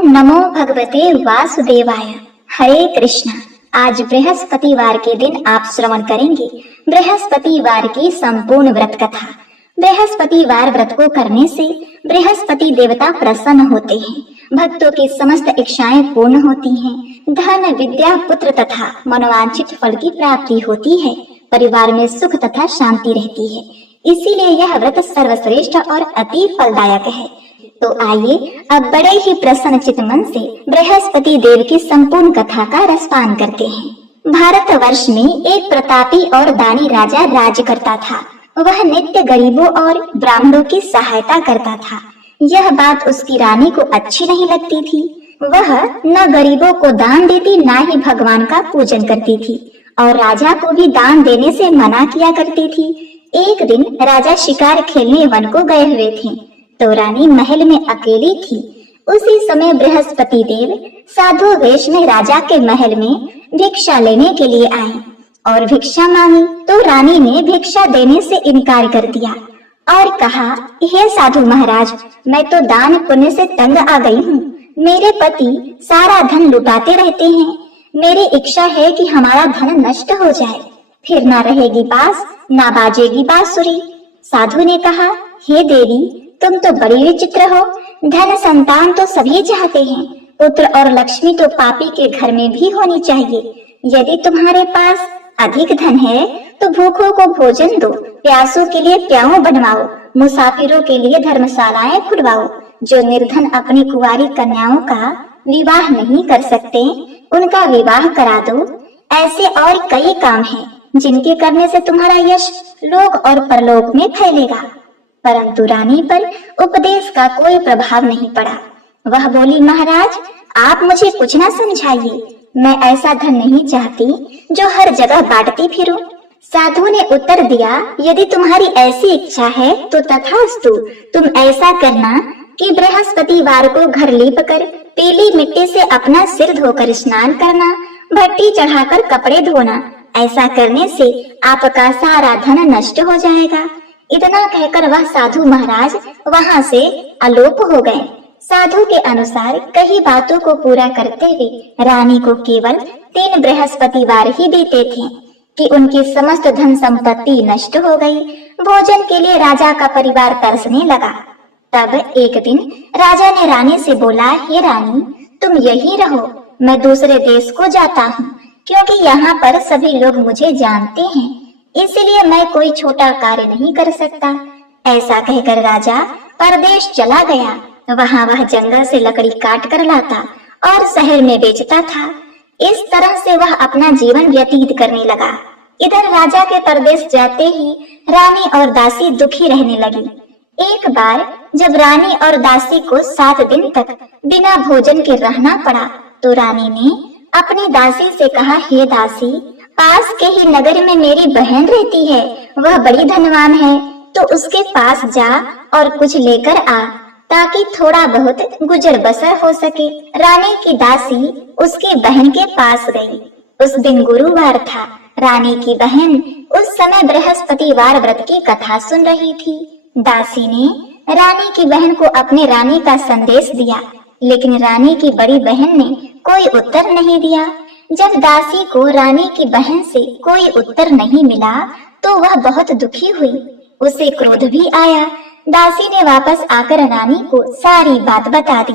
ओम नमो भगवते वासुदेवाय। हरे कृष्णा। आज बृहस्पतिवार के दिन आप श्रवण करेंगे बृहस्पतिवार की संपूर्ण व्रत कथा। बृहस्पतिवार व्रत को करने से बृहस्पति देवता प्रसन्न होते हैं, भक्तों की समस्त इच्छाएं पूर्ण होती हैं, धन विद्या पुत्र तथा मनोवांछित फल की प्राप्ति होती है, परिवार में सुख तथा शांति रहती है। इसीलिए यह व्रत सर्वश्रेष्ठ और अति फलदायक है। तो आइए अब बड़े ही प्रसन्न चित्त मन से बृहस्पति देव की संपूर्ण कथा का रसपान करते हैं। भारतवर्ष में एक प्रतापी और दानी राजा राज्य करता था। वह नित्य गरीबों और ब्राह्मणों की सहायता करता था। यह बात उसकी रानी को अच्छी नहीं लगती थी। वह न गरीबों को दान देती, न ही भगवान का पूजन करती थी और राजा को भी दान देने से मना किया करती थी। एक दिन राजा शिकार खेलने वन को गए हुए थे, तो रानी महल में अकेली थी। उसी समय बृहस्पति देव साधु वेश में राजा के महल में भिक्षा लेने के लिए आए और भिक्षा मांगी, तो रानी ने भिक्षा देने से इनकार कर दिया और कहा, हे साधु महाराज, मैं तो दान पुण्य से तंग आ गई हूँ। मेरे पति सारा धन लुटाते रहते हैं। मेरी इच्छा है कि हमारा धन नष्ट हो जाए, फिर ना रहेगी बांस ना बाजेगी बांसुरी। साधु ने कहा, हे देवी, तुम तो बड़ी विचित्र हो। धन संतान तो सभी चाहते हैं, पुत्र और लक्ष्मी तो पापी के घर में भी होनी चाहिए। यदि तुम्हारे पास अधिक धन है तो भूखों को भोजन दो, प्यासों के लिए प्याऊ बनवाओ, मुसाफिरों के लिए धर्मशालाएं खुलवाओ। जो निर्धन अपनी कुंवारी कन्याओं का विवाह नहीं कर सकते, उनका विवाह करा दो। ऐसे और कई काम हैं जिनके करने से तुम्हारा यश लोक और परलोक में फैलेगा। परंतु रानी पर उपदेश का कोई प्रभाव नहीं पड़ा। वह बोली, महाराज, आप मुझे कुछ न समझाइए। मैं ऐसा धन नहीं चाहती जो हर जगह बांटती फिरूं। साधु ने उत्तर दिया, यदि तुम्हारी ऐसी इच्छा है तो तथास्तु। तुम ऐसा करना कि बृहस्पतिवार को घर लीप कर पीली मिट्टी से अपना सिर धोकर स्नान करना, भट्टी चढ़ाकर कपड़े धोना। ऐसा करने से आपका सारा धन नष्ट हो जाएगा। इतना कहकर वह साधु महाराज वहां से आलोप हो गए। साधु के अनुसार कई बातों को पूरा करते हुए रानी को केवल 3 बृहस्पतिवार ही बीते थे कि उनकी समस्त धन संपत्ति नष्ट हो गई। भोजन के लिए राजा का परिवार तरसने लगा। तब एक दिन राजा ने रानी से बोला, हे रानी, तुम यही रहो, मैं दूसरे देश को जाता हूँ, क्योंकि यहाँ पर सभी लोग मुझे जानते हैं, इसलिए मैं कोई छोटा कार्य नहीं कर सकता। ऐसा कहकर राजा परदेश चला गया। वहाँ वह जंगल से लकड़ी काट कर लाता और शहर में बेचता था। इस तरह से वह अपना जीवन व्यतीत करने लगा। इधर राजा के परदेश जाते ही रानी और दासी दुखी रहने लगी। एक बार जब रानी और दासी को 7 दिन तक बिना भोजन के रहना पड़ा, तो रानी ने अपनी दासी से कहा, हे दासी, पास के ही नगर में मेरी बहन रहती है, वह बड़ी धनवान है, तो उसके पास जा और कुछ लेकर आ, ताकि थोड़ा बहुत गुजर बसर हो सके। रानी की दासी उसकी बहन के पास गई। उस दिन गुरुवार था। रानी की बहन उस समय बृहस्पतिवार व्रत की कथा सुन रही थी। दासी ने रानी की बहन को अपने रानी का संदेश दिया, लेकिन रानी की बड़ी बहन ने कोई उत्तर नहीं दिया। जब दासी को रानी की बहन से कोई उत्तर नहीं मिला तो वह बहुत दुखी हुई। उसे क्रोध भी आया। दासी ने वापस आकर रानी को सारी बात बता दी।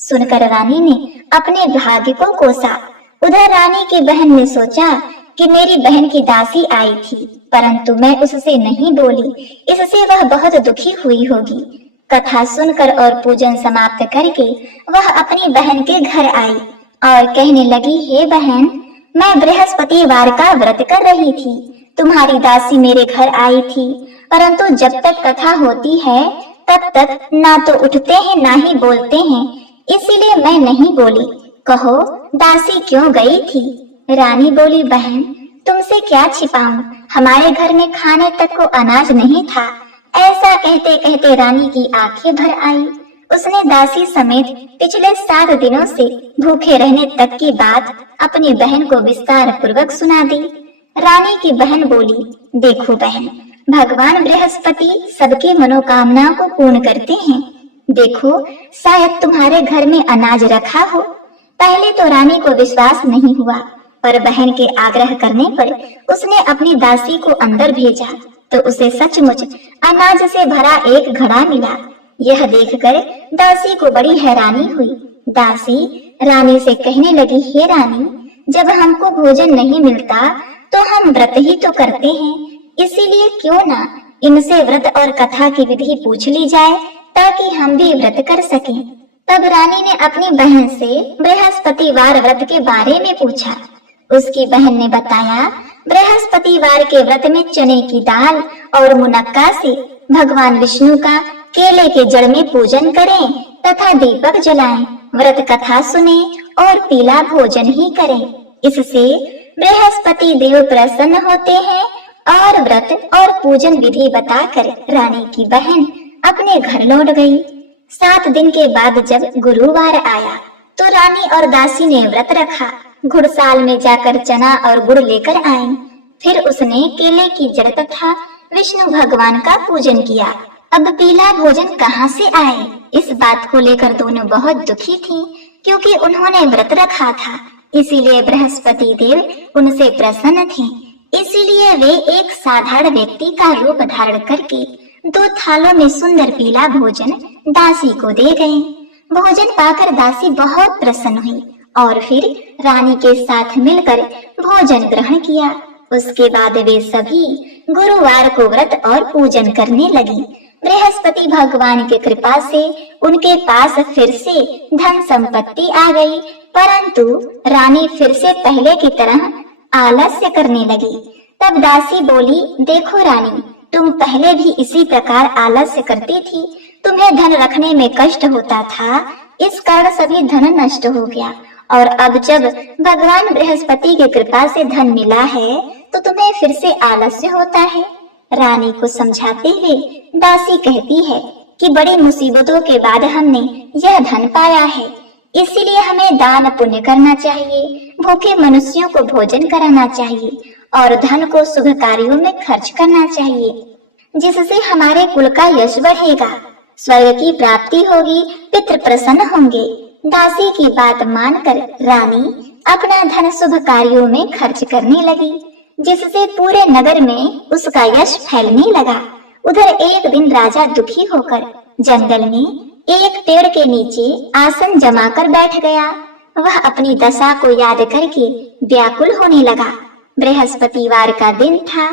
सुनकर रानी ने अपने भाग्य को कोसा। उधर रानी की बहन ने सोचा कि मेरी बहन की दासी आई थी, परंतु मैं उससे नहीं बोली, इससे वह बहुत दुखी हुई होगी। कथा सुनकर और पूजन समाप्त करके वह अपनी बहन के घर आई और कहने लगी, हे बहन, मैं बृहस्पतिवार का व्रत कर रही थी। तुम्हारी दासी मेरे घर आई थी, परंतु जब तक कथा होती है तब तक ना तो उठते हैं ना ही बोलते हैं, इसीलिए मैं नहीं बोली। कहो, दासी क्यों गई थी? रानी बोली, बहन, तुमसे क्या छिपाऊं, हमारे घर में खाने तक को अनाज नहीं था। ऐसा कहते कहते रानी की आंखें भर आई। उसने दासी समेत पिछले 7 दिनों से भूखे रहने तक की बात अपनी बहन को विस्तार पूर्वक सुना दी। रानी की बहन बोली, देखो बहन, भगवान बृहस्पति सबकी मनोकामनाओं को पूर्ण करते हैं। देखो, शायद तुम्हारे घर में अनाज रखा हो। पहले तो रानी को विश्वास नहीं हुआ, पर बहन के आग्रह करने पर उसने अपनी दासी को अंदर भेजा तो उसे सचमुच अनाज से भरा एक घड़ा मिला। यह देखकर दासी को बड़ी हैरानी हुई। दासी रानी से कहने लगी, हे रानी, जब हमको भोजन नहीं मिलता तो हम व्रत ही तो करते हैं, इसीलिए क्यों ना इनसे व्रत और कथा की विधि पूछ ली जाए ताकि हम भी व्रत कर सकें। तब रानी ने अपनी बहन से बृहस्पतिवार व्रत के बारे में पूछा। उसकी बहन ने बताया, बृहस्पतिवार के व्रत में चने की दाल और मुनक्का से भगवान विष्णु का केले के जड़ में पूजन करें तथा दीपक जलाएं, व्रत कथा सुने और पीला भोजन ही करें। इससे बृहस्पति देव प्रसन्न होते हैं। और व्रत और पूजन विधि बताकर रानी की बहन अपने घर लौट गई। 7 दिन के बाद जब गुरुवार आया तो रानी और दासी ने व्रत रखा। घुड़साल में जाकर चना और गुड़ लेकर आई। फिर उसने केले की जड़ तथा विष्णु भगवान का पूजन किया। अब पीला भोजन कहाँ से आए, इस बात को लेकर दोनों बहुत दुखी थीं, क्योंकि उन्होंने व्रत रखा था, इसीलिए बृहस्पति देव उनसे प्रसन्न थे। इसीलिए वे एक साधारण व्यक्ति का रूप धारण करके 2 थालों में सुंदर पीला भोजन दासी को दे गए। भोजन पाकर दासी बहुत प्रसन्न हुई और फिर रानी के साथ मिलकर भोजन ग्रहण किया। उसके बाद वे सभी गुरुवार को व्रत और पूजन करने लगी। बृहस्पति भगवान की कृपा से उनके पास फिर से धन संपत्ति आ गई, परंतु रानी फिर से पहले की तरह आलस्य करने लगी। तब दासी बोली, देखो रानी, तुम पहले भी इसी प्रकार आलस्य करती थी, तुम्हें धन रखने में कष्ट होता था, इस कारण सभी धन नष्ट हो गया, और अब जब भगवान बृहस्पति की कृपा से धन मिला है तो तुम्हें फिर से आलस्य होता है। रानी को समझाते हुए दासी कहती है कि बड़ी मुसीबतों के बाद हमने यह धन पाया है, इसीलिए हमें दान पुण्य करना चाहिए, भूखे मनुष्यों को भोजन कराना चाहिए और धन को शुभ कार्यों में खर्च करना चाहिए, जिससे हमारे कुल का यश बढ़ेगा, स्वर्ग की प्राप्ति होगी, पितृ प्रसन्न होंगे। दासी की बात मानकर रानी अपना धन शुभ कार्यों में खर्च करने लगी, जिससे पूरे नगर में उसका यश फैलने लगा। उधर एक दिन राजा दुखी होकर जंगल में एक पेड़ के नीचे आसन जमाकर बैठ गया। वह अपनी दशा को याद करके व्याकुल होने लगा। बृहस्पतिवार का दिन था।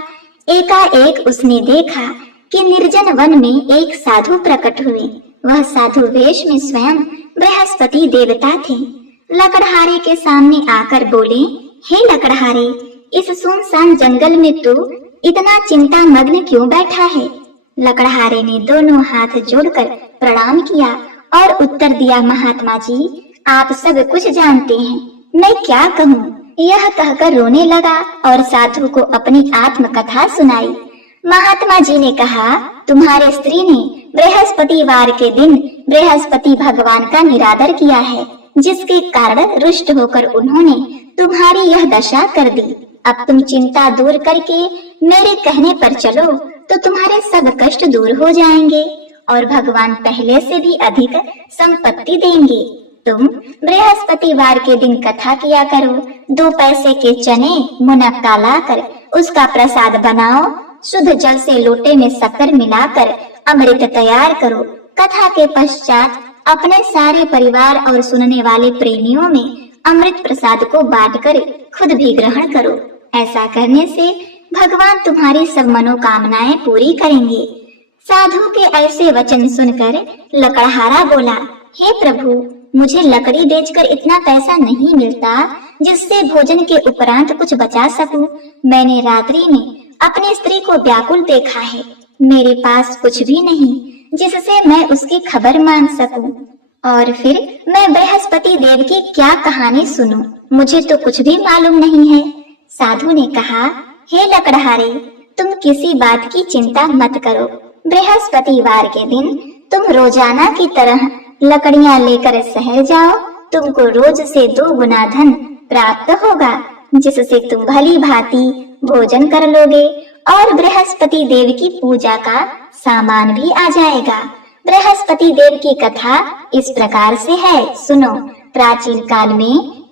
एकाएक उसने देखा कि निर्जन वन में एक साधु प्रकट हुए। वह साधु वेश में स्वयं बृहस्पति देवता थे। लकड़हारे के सामने आकर बोले, हे लकड़हारे, इस सुनसान जंगल में तू इतना चिंता मग्न क्यों बैठा है? लकड़हारे ने दोनों हाथ जोड़कर प्रणाम किया और उत्तर दिया, महात्मा जी, आप सब कुछ जानते हैं, मैं क्या कहूँ? यह कहकर रोने लगा और साधु को अपनी आत्मकथा सुनाई। महात्मा जी ने कहा, तुम्हारे स्त्री ने बृहस्पतिवार के दिन बृहस्पति भगवान का निरादर किया है, जिसके कारण रुष्ट होकर उन्होंने तुम्हारी यह दशा कर दी। अब तुम चिंता दूर करके मेरे कहने पर चलो तो तुम्हारे सब कष्ट दूर हो जाएंगे और भगवान पहले से भी अधिक संपत्ति देंगे। तुम बृहस्पतिवार के दिन कथा किया करो, 2 पैसे के चने मुनक्का लाकर उसका प्रसाद बनाओ, शुद्ध जल से लोटे में शक्कर मिलाकर अमृत तैयार करो। कथा के पश्चात अपने सारे परिवार और सुनने वाले प्रेमियों में अमृत प्रसाद को बांटकर खुद भी ग्रहण करो। ऐसा करने से भगवान तुम्हारी सब मनोकामनाएं पूरी करेंगे। साधु के ऐसे वचन सुनकर लकड़हारा बोला, हे प्रभु, मुझे लकड़ी बेचकर इतना पैसा नहीं मिलता जिससे भोजन के उपरांत कुछ बचा सकूं। मैंने रात्रि में अपनी स्त्री को व्याकुल देखा है, मेरे पास कुछ भी नहीं जिससे मैं उसकी खबर मान सकूं, और फिर मैं बृहस्पति देव की क्या कहानी सुनूं, मुझे तो कुछ भी मालूम नहीं है। साधु ने कहा, हे लकड़हारे, तुम किसी बात की चिंता मत करो। बृहस्पतिवार के दिन तुम रोजाना की तरह लकड़ियां लेकर शहर जाओ, तुमको रोज से 2 गुना धन प्राप्त होगा, जिससे तुम भली भांति भोजन कर लोगे और बृहस्पति देव की पूजा का सामान भी आ जाएगा। बृहस्पति देव की कथा इस प्रकार से है, सुनो। प्राचीन काल में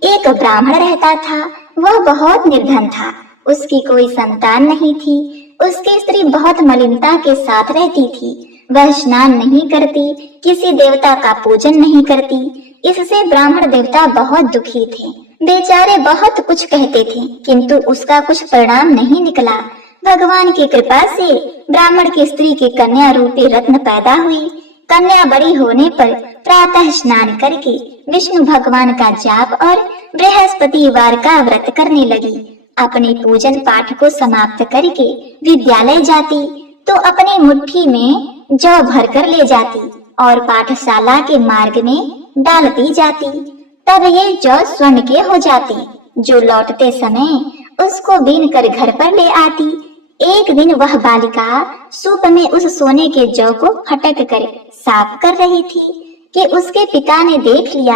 एक ब्राह्मण रहता था। वह बहुत निर्धन था। उसकी कोई संतान नहीं थी। उसकी स्त्री बहुत मलिनता के साथ रहती थी। वह स्नान नहीं करती, किसी देवता का पूजन नहीं करती। इससे ब्राह्मण देवता बहुत दुखी थे। बेचारे बहुत कुछ कहते थे, किंतु उसका कुछ परिणाम नहीं निकला। भगवान की कृपा से ब्राह्मण की स्त्री की कन्या रूपी रत्न पैदा हुई। कन्या बड़ी होने पर प्रातः स्नान करके विष्णु भगवान का जाप और बृहस्पतिवार का व्रत करने लगी। अपने पूजन पाठ को समाप्त करके विद्यालय जाती तो अपनी मुट्ठी में जौ भरकर ले जाती और पाठशाला के मार्ग में डालती जाती। तब ये जौ स्वर्ण के हो जाते, जो लौटते समय उसको बीन कर घर पर ले आती। एक दिन वह बालिका सूप में उस सोने के जौ को फटक कर साफ कर रही थी कि उसके पिता ने देख लिया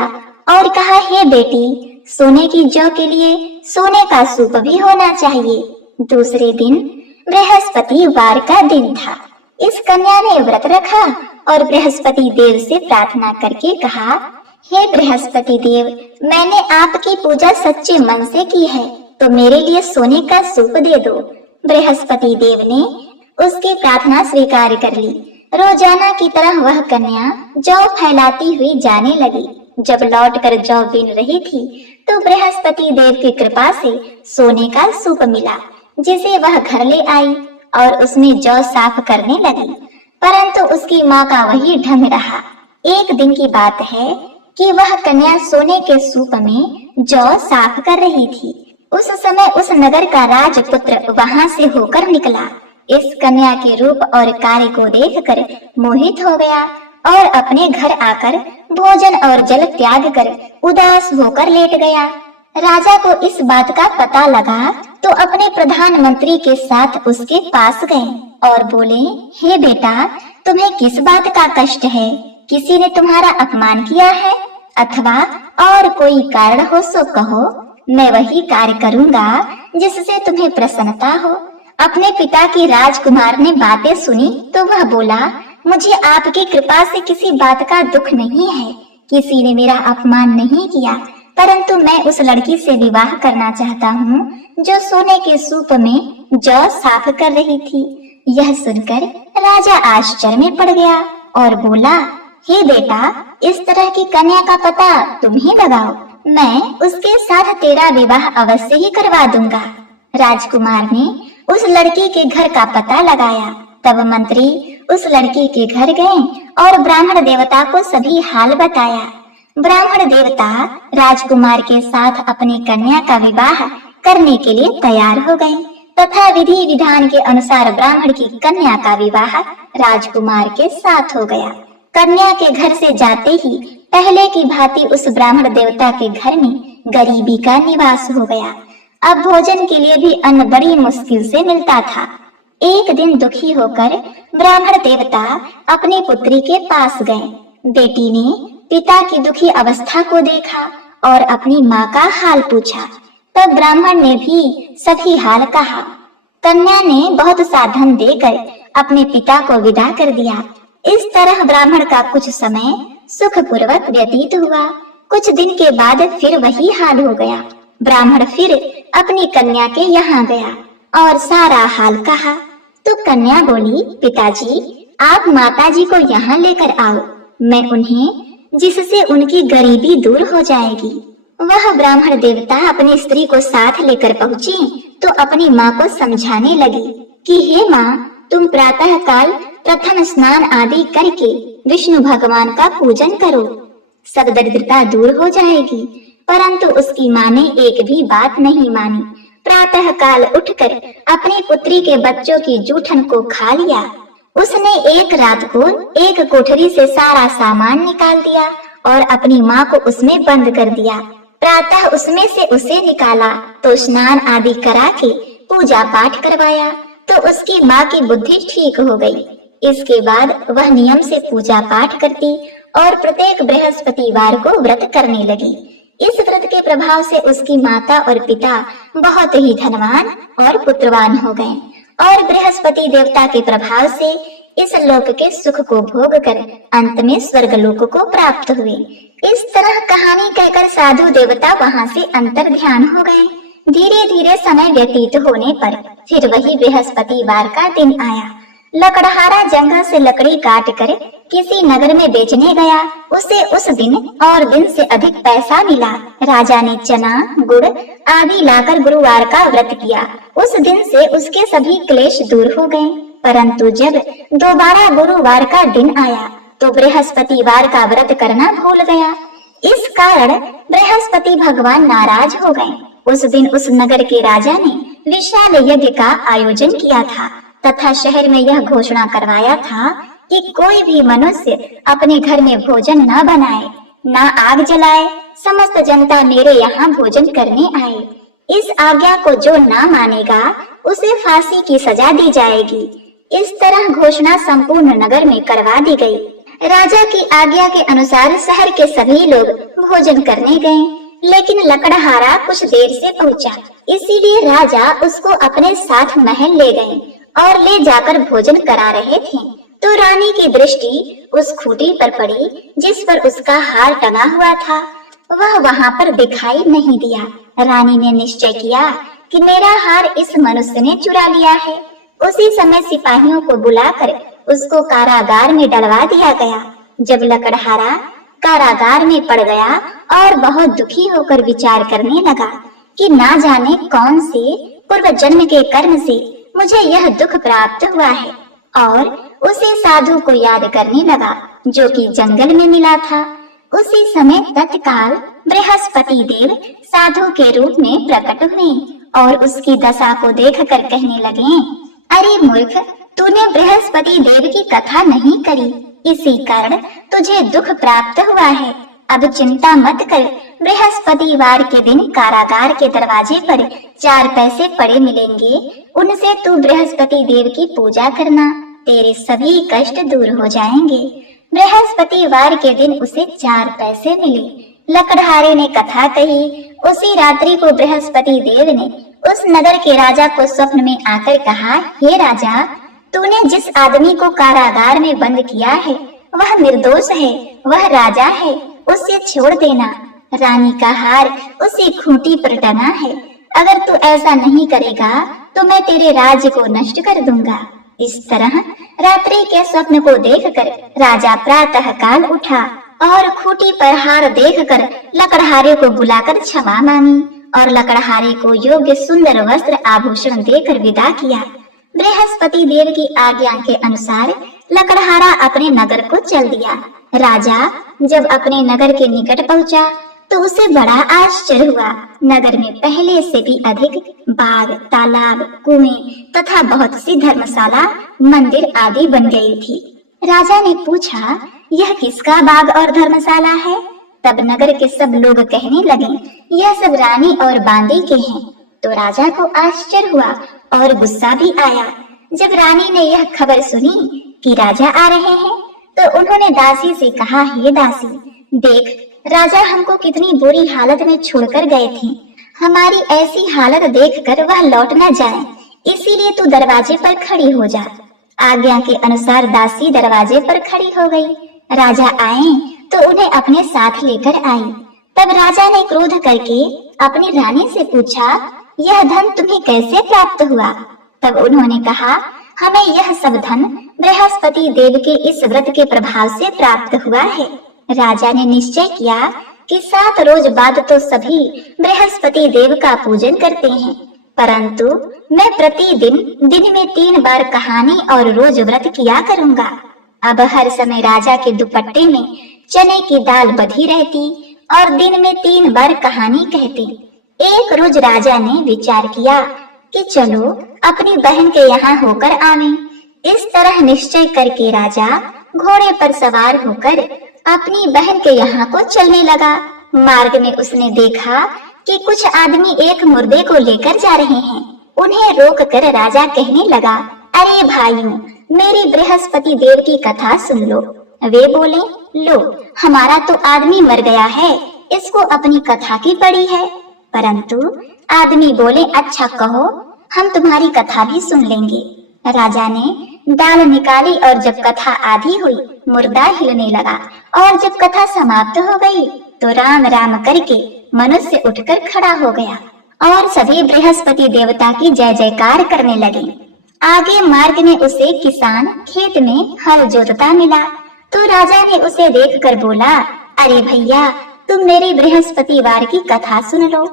और कहा, हे बेटी, सोने की जौ के लिए सोने का सूप भी होना चाहिए। दूसरे दिन बृहस्पतिवार का दिन था। इस कन्या ने व्रत रखा और बृहस्पति देव से प्रार्थना करके कहा, हे बृहस्पति देव, मैंने आपकी पूजा सच्चे मन से की है, तो मेरे लिए सोने का सूप दे दो। बृहस्पति देव ने उसकी प्रार्थना स्वीकार कर ली। रोजाना की तरह वह कन्या जौ फैलाती हुई जाने लगी। जब लौटकर जौ बीन रही थी तो बृहस्पति देव की कृपा से सोने का सूप मिला, जिसे वह घर ले आई और उसमें जौ साफ करने लगी। परंतु उसकी माँ का वही ढंग रहा। एक दिन की बात है कि वह कन्या सोने के सूप में जौ साफ कर रही थी। उस समय उस नगर का राजपुत्र वहां से होकर निकला। इस कन्या के रूप और कार्य को देखकर मोहित हो गया और अपने घर आकर भोजन और जल त्याग कर उदास होकर लेट गया। राजा को इस बात का पता लगा तो अपने प्रधानमंत्री के साथ उसके पास गए और बोले, हे बेटा, तुम्हें किस बात का कष्ट है? किसी ने तुम्हारा अपमान किया है अथवा और कोई कारण हो सो कहो, मैं वही कार्य करूंगा जिससे तुम्हें प्रसन्नता हो। अपने पिता की राजकुमार ने बातें सुनी तो वह बोला, मुझे आपकी कृपा से किसी बात का दुख नहीं है। किसी ने मेरा अपमान नहीं किया, परंतु मैं उस लड़की से विवाह करना चाहता हूँ जो सोने के सूप में जौ साफ कर रही थी। यह सुनकर राजा आश्चर्य में पड़ गया और बोला, हे बेटा, इस तरह की कन्या का पता तुम ही लगाओ, मैं उसके साथ तेरा विवाह अवश्य ही करवा दूंगा। राजकुमार ने उस लड़की के घर का पता लगाया। तब मंत्री उस लड़की के घर गए और ब्राह्मण देवता को सभी हाल बताया। ब्राह्मण देवता राजकुमार के साथ अपनी कन्या का विवाह करने के लिए तैयार हो गए तथा विधि विधान के अनुसार ब्राह्मण की कन्या का विवाह राजकुमार के साथ हो गया। कन्या के घर से जाते ही पहले की भांति उस ब्राह्मण देवता के घर में गरीबी का निवास हो गया। अब भोजन के लिए भी अन्न बड़ी मुश्किल से मिलता था। एक दिन दुखी होकर ब्राह्मण देवता अपनी पुत्री के पास गए। बेटी ने पिता की दुखी अवस्था को देखा और अपनी माँ का हाल पूछा। तब ब्राह्मण ने भी सभी हाल कहा। कन्या ने बहुत सा धन देकर अपने पिता को विदा कर दिया। इस तरह ब्राह्मण का कुछ समय सुखपूर्वक व्यतीत हुआ। कुछ दिन के बाद फिर वही हाल हो गया। ब्राह्मण फिर अपनी कन्या के यहाँ गया और सारा हाल कहा। तो कन्या बोली, पिताजी, आप माताजी को यहाँ लेकर आओ, मैं उन्हें जिससे उनकी गरीबी दूर हो जाएगी। वह ब्राह्मण देवता अपनी स्त्री को साथ लेकर पहुँची तो अपनी माँ को समझाने लगी कि हे माँ, तुम प्रातः काल प्रथम स्नान आदि करके विष्णु भगवान का पूजन करो, सब दरिद्रता दूर हो जाएगी। परंतु उसकी माँ ने एक भी बात नहीं मानी। प्रातः काल उठकर अपनी पुत्री के बच्चों की जूठन को खा लिया। उसने एक रात को एक कोठरी से सारा सामान निकाल दिया और अपनी माँ को उसमें बंद कर दिया। प्रातः उसमें से उसे निकाला तो स्नान आदि करा के पूजा पाठ करवाया तो उसकी माँ की बुद्धि ठीक हो गई। इसके बाद वह नियम से पूजा पाठ करती और प्रत्येक बृहस्पतिवार को व्रत करने लगी। इस व्रत के प्रभाव से उसकी माता और पिता बहुत ही धनवान और पुत्रवान हो गए और बृहस्पति देवता के प्रभाव से इस लोक के सुख को भोग कर अंत में स्वर्ग लोक को प्राप्त हुए। इस तरह कहानी कहकर साधु देवता वहां से अंतर ध्यान हो गए। धीरे धीरे समय व्यतीत होने पर फिर वही बृहस्पतिवार का दिन आया। लकड़हारा जंगल से लकड़ी काट कर किसी नगर में बेचने गया। उसे उस दिन और दिन से अधिक पैसा मिला। राजा ने चना गुड़ आदि लाकर गुरुवार का व्रत किया। उस दिन से उसके सभी क्लेश दूर हो गए। परंतु जब दोबारा गुरुवार का दिन आया तो बृहस्पतिवार का व्रत करना भूल गया। इस कारण बृहस्पति भगवान नाराज हो गए। उस दिन उस नगर के राजा ने विशाल यज्ञ का आयोजन किया था तथा शहर में यह घोषणा करवाया था कि कोई भी मनुष्य अपने घर में भोजन न बनाए, न आग जलाए। समस्त जनता मेरे यहाँ भोजन करने आए। इस आज्ञा को जो न मानेगा उसे फांसी की सजा दी जाएगी। इस तरह घोषणा संपूर्ण नगर में करवा दी गई। राजा की आज्ञा के अनुसार शहर के सभी लोग भोजन करने गए, लेकिन लकड़हारा कुछ देर से पहुंचा। इसीलिए राजा उसको अपने साथ महल ले गए और ले जाकर भोजन करा रहे थे तो रानी की दृष्टि उस खूंटी पर पड़ी जिस पर उसका हार टंगा हुआ था। वह वहां पर दिखाई नहीं दिया। रानी ने निश्चय किया कि मेरा हार इस मनुष्य ने चुरा लिया है। उसी समय सिपाहियों को बुलाकर उसको कारागार में डलवा दिया गया। जब लकड़हारा कारागार में पड़ गया और बहुत दुखी होकर विचार करने लगा कि ना जाने कौन से पूर्व जन्म के कर्म से मुझे यह दुख प्राप्त हुआ है, और उसे साधु को याद करने लगा जो कि जंगल में मिला था। उसी समय तत्काल बृहस्पति देव साधु के रूप में प्रकट हुए और उसकी दशा को देखकर कहने लगे, अरे मूर्ख, तूने बृहस्पति देव की कथा नहीं करी, इसी कारण तुझे दुख प्राप्त हुआ है। अब चिंता मत कर। बृहस्पतिवार के दिन कारागार के दरवाजे पर 4 पैसे पड़े मिलेंगे। उनसे तू बृहस्पति देव की पूजा करना, तेरे सभी कष्ट दूर हो जाएंगे। बृहस्पतिवार के दिन उसे 4 पैसे मिले। लकड़हारे ने कथा कही। उसी रात्रि को बृहस्पति देव ने उस नगर के राजा को स्वप्न में आकर कहा, हे राजा, तूने जिस आदमी को कारागार में बंद किया है वह निर्दोष है, वह राजा है, उसे छोड़ देना। रानी का हार उसी खूंटी पर टंगा है। अगर तू ऐसा नहीं करेगा तो मैं तेरे राज्य को नष्ट कर दूंगा। इस तरह रात्रि के स्वप्न को देखकर राजा प्रातः काल उठा और खूंटी पर हार देखकर लकड़हारे को बुलाकर क्षमा मांगी और लकड़हारे को योग्य सुंदर वस्त्र आभूषण देकर विदा किया। बृहस्पति देव की आज्ञा के अनुसार लकड़हारा अपने नगर को चल दिया। राजा जब अपने नगर के निकट पहुंचा तो उसे बड़ा आश्चर्य हुआ। नगर में पहले से भी अधिक बाग, तालाब, कुएं तथा बहुत सी धर्मशाला, मंदिर आदि बन गई थी। राजा ने पूछा, यह किसका बाग और धर्मशाला है? तब नगर के सब लोग कहने लगे, यह सब रानी और बांदी के हैं। तो राजा को आश्चर्य हुआ और गुस्सा भी आया। जब रानी ने यह खबर सुनी कि राजा आ रहे हैं तो उन्होंने दासी से कहा, हे दासी, देख, राजा हमको कितनी बुरी हालत में छोड़कर गए थे। हमारी ऐसी हालत देखकर वह लौट न जाए, इसीलिए तू दरवाजे पर खड़ी हो जा। आज्ञा के अनुसार दासी दरवाजे पर खड़ी हो गई। राजा आए तो उन्हें अपने साथ लेकर आई। तब राजा ने क्रोध करके अपनी रानी से पूछा, यह धन तुम्हें कैसे प्राप्त हुआ? तब उन्होंने कहा, हमें यह सब धन बृहस्पति देव के इस व्रत के प्रभाव से प्राप्त हुआ है। राजा ने निश्चय किया कि 7 रोज बाद तो सभी बृहस्पति देव का पूजन करते हैं, परंतु मैं प्रतिदिन दिन में 3 बार कहानी और रोज व्रत किया करूंगा। अब हर समय राजा के दुपट्टे में चने की दाल बधी रहती और दिन में 3 बार कहानी कहती। एक रोज राजा ने विचार किया कि चलो अपनी बहन के यहाँ होकर आवें। इस तरह निश्चय करके राजा घोड़े पर सवार होकर अपनी बहन के यहाँ को चलने लगा। मार्ग में उसने देखा कि कुछ आदमी एक मुर्दे को लेकर जा रहे हैं। उन्हें रोककर राजा कहने लगा, अरे भाइयों, मेरी बृहस्पति देव की कथा सुन लो। वे बोले, लो, हमारा तो आदमी मर गया है, इसको अपनी कथा की पड़ी है। परंतु आदमी बोले, अच्छा कहो, हम तुम्हारी कथा भी सुन लेंगे। राजा ने डाल निकाली और जब कथा आधी हुई मुर्दा हिलने लगा, और जब कथा समाप्त हो गई तो राम राम करके मनुष्य उठकर खड़ा हो गया और सभी बृहस्पति देवता की जय जयकार करने लगे। आगे मार्ग में उसे किसान खेत में हल जोतता मिला तो राजा ने उसे देखकर बोला, अरे भैया, तुम मेरी बृहस्पतिवार की कथा सुन लो।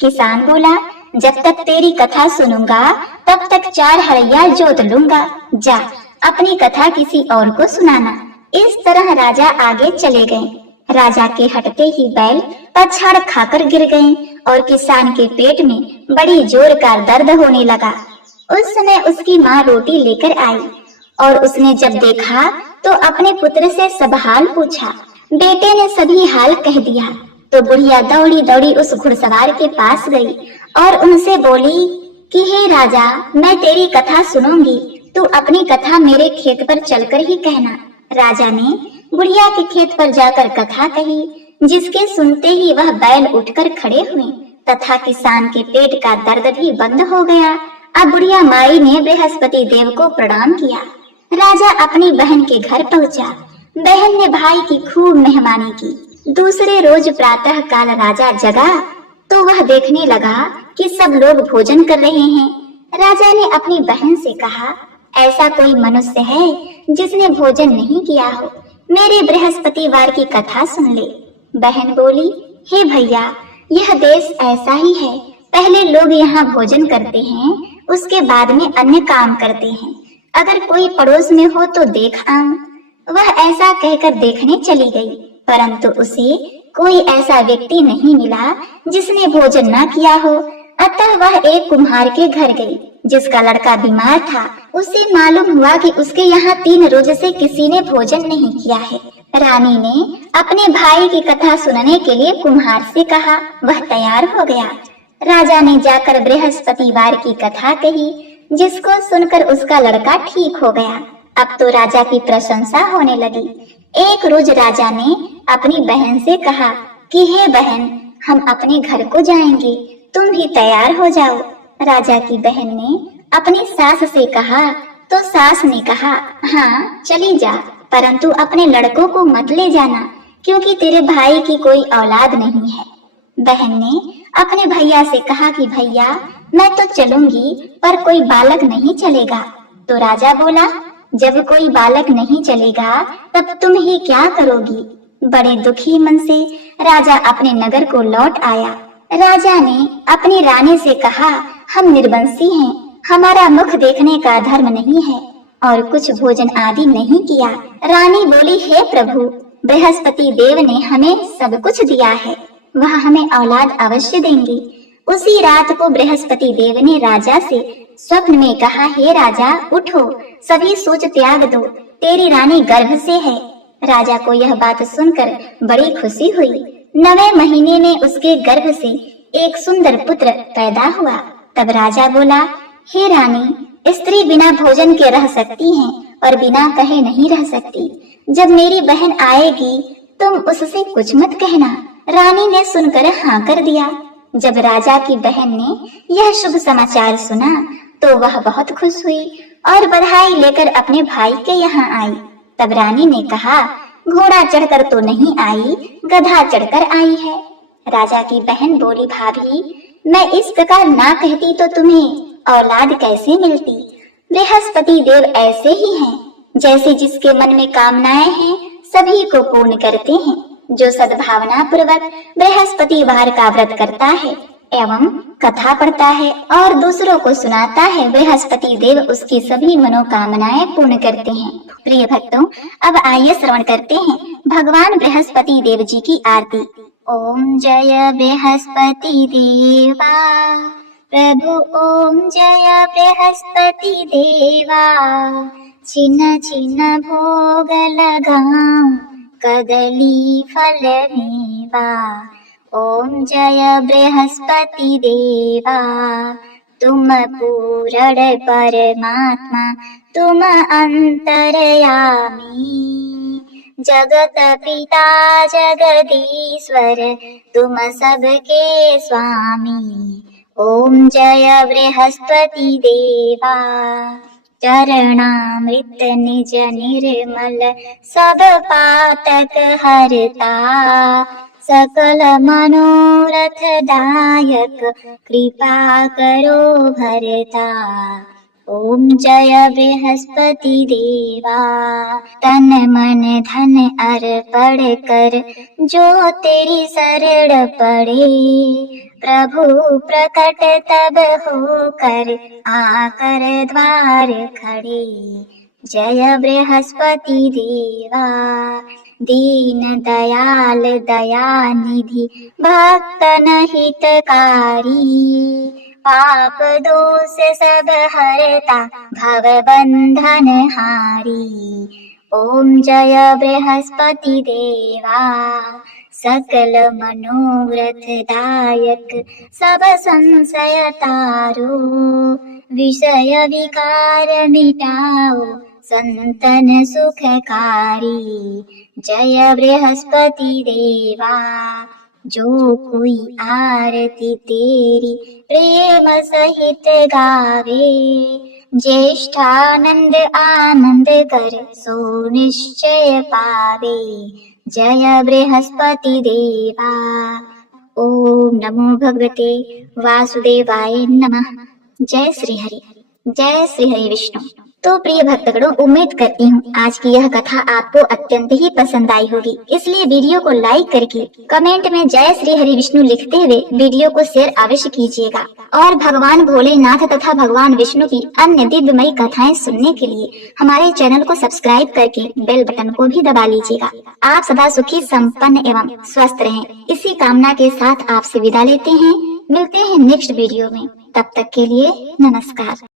किसान बोला, जब तक तेरी कथा सुनूंगा तब तक 4 हड़िया जोत लूंगा, जा अपनी कथा किसी और को सुनाना। इस तरह राजा आगे चले गए। राजा के हटते ही बैल पछाड़ खाकर गिर गए और किसान के पेट में बड़ी जोर का दर्द होने लगा। उस समय उसकी माँ रोटी लेकर आई और उसने जब देखा तो अपने पुत्र से सब हाल पूछा। बेटे ने सभी हाल कह दिया तो बुढ़िया दौड़ी दौड़ी उस घुड़सवार के पास गई और उनसे बोली कि हे राजा, मैं तेरी कथा सुनूंगी, तू अपनी कथा मेरे खेत पर चलकर ही कहना। राजा ने बुढ़िया के खेत पर जाकर कथा कही, जिसके सुनते ही वह बैल उठकर खड़े हुए तथा किसान के पेट का दर्द भी बंद हो गया। अब बुढ़िया माई ने बृहस्पति देव को प्रणाम किया। राजा अपनी बहन के घर पहुंचा। बहन ने भाई की खूब मेहमानी की। दूसरे रोज प्रातः काल राजा जगा तो वह देखने लगा कि सब लोग भोजन कर रहे हैं। राजा ने अपनी बहन से कहा, ऐसा कोई मनुष्य है जिसने भोजन नहीं किया हो, मेरे बृहस्पतिवार की कथा सुन ले। बहन बोली, हे भैया, यह देश ऐसा ही है, पहले लोग यहाँ भोजन करते हैं, उसके बाद में अन्य काम करते हैं। अगर कोई पड़ोस में हो तो देख आऊं। वह ऐसा कहकर देखने चली गई, परंतु उसे कोई ऐसा व्यक्ति नहीं मिला जिसने भोजन न किया हो। अतः वह एक कुम्हार के घर गई जिसका लड़का बीमार था। उसे मालूम हुआ कि उसके यहाँ 3 रोज से किसी ने भोजन नहीं किया है। रानी ने अपने भाई की कथा सुनने के लिए कुम्हार से कहा। वह तैयार हो गया। राजा ने जाकर बृहस्पतिवार की कथा कही, जिसको सुनकर उसका लड़का ठीक हो गया। अब तो राजा की प्रशंसा होने लगी। एक रोज राजा ने अपनी बहन से कहा कि हे बहन, हम अपने घर को जाएंगे, तुम भी तैयार हो जाओ। राजा की बहन ने अपनी सास से कहा तो सास ने कहा, हाँ चली जा, परंतु अपने लड़कों को मत ले जाना, क्योंकि तेरे भाई की कोई औलाद नहीं है। बहन ने अपने भैया से कहा कि भैया, मैं तो चलूंगी पर कोई बालक नहीं चलेगा। तो राजा बोला, जब कोई बालक नहीं चलेगा तब तुम ही क्या करोगी। बड़े दुखी मन से राजा अपने नगर को लौट आया। राजा ने अपनी रानी से कहा, हम निर्वंशी हैं, हमारा मुख देखने का धर्म नहीं है और कुछ भोजन आदि नहीं किया। रानी बोली, हे प्रभु, बृहस्पति देव ने हमें सब कुछ दिया है, वह हमें औलाद अवश्य देंगे। उसी रात को बृहस्पति देव ने राजा से स्वप्न में कहा, हे राजा, उठो, सभी सोच त्याग दो, तेरी रानी गर्भ से है। राजा को यह बात सुनकर बड़ी खुशी हुई। 9वें महीने में उसके गर्भ से एक सुंदर पुत्र पैदा हुआ। तब राजा बोला, हे रानी, स्त्री बिना भोजन के रह सकती है और बिना कहे नहीं रह सकती। जब मेरी बहन आएगी तुम उससे कुछ मत कहना। रानी ने सुनकर हाँ कर दिया। जब राजा की बहन ने यह शुभ समाचार सुना तो वह बहुत खुश हुई और बधाई लेकर अपने भाई के यहाँ आई। तब रानी ने कहा, घोड़ा चढ़कर तो नहीं आई, गधा चढ़कर आई है। राजा की बहन बोली, भाभी, मैं इस प्रकार ना कहती तो तुम्हें औलाद कैसे मिलती। बृहस्पति देव ऐसे ही हैं, जैसे जिसके मन में कामनाएं हैं सभी को पूर्ण करते हैं। जो सद्भावना पूर्वक बृहस्पतिवार का व्रत करता है एवं कथा पढ़ता है और दूसरों को सुनाता है, बृहस्पति देव उसकी सभी मनोकामनाएं पूर्ण करते हैं। प्रिय भक्तों, अब आइए श्रवण करते हैं भगवान बृहस्पति देव जी की आरती। ओम जय बृहस्पति देवा प्रभु, ओम जय बृहस्पति देवा, छिन्न छिन्न भोग लगाऊं कदली फल मेवा। ओम जय बृहस्पति देवा, तुम पूरण परमात्मा, तुम अंतर्यामी, जगत पिता जगदीश्वर, तुम सबके स्वामी। ओम जय बृहस्पति देवा। चरणामृत निज निर्मल सब पातक हरता, सकल मनोरथ दायक कृपा करो भरता। ओम जय बृहस्पति देवा, तन मन धन अर्पण कर, जो तेरी शरण पड़े, प्रभु प्रकट तब होकर आकर द्वार खड़े। जय बृहस्पति देवा, दीन दयाल दयानिधि भक्तन हितकारी, पाप दोष सब हरता भव बंधन हारी। ओम जय बृहस्पति देवा, सकल मनोरथ दायक सब संशय तारो, विषय विकार मिटाओ संतन सुखकारी। जय बृहस्पति देवा, जो कोई आरती तेरी प्रेम सहित गावे, ज्येष्ठानंद आनंद कर सो निश्चय पावे। जय बृहस्पति देवा। ओम नमो भगवते वासुदेवाय नमः। जय श्री हरि, जय श्री हरि विष्णु। तो प्रिय भक्तगणों, उम्मीद करती हूँ आज की यह कथा आपको अत्यंत ही पसंद आई होगी, इसलिए वीडियो को लाइक करके कमेंट में जय श्री हरि विष्णु लिखते हुए वीडियो को शेयर अवश्य कीजिएगा। और भगवान भोलेनाथ तथा भगवान विष्णु की अन्य दिव्यमयी कथाएं सुनने के लिए हमारे चैनल को सब्सक्राइब करके बेल बटन को भी दबा लीजिएगा। आप सदा सुखी, संपन्न एवं स्वस्थ रहें, इसी कामना के साथ आपसे विदा लेते हैं। मिलते हैं नेक्स्ट वीडियो में, तब तक के लिए नमस्कार।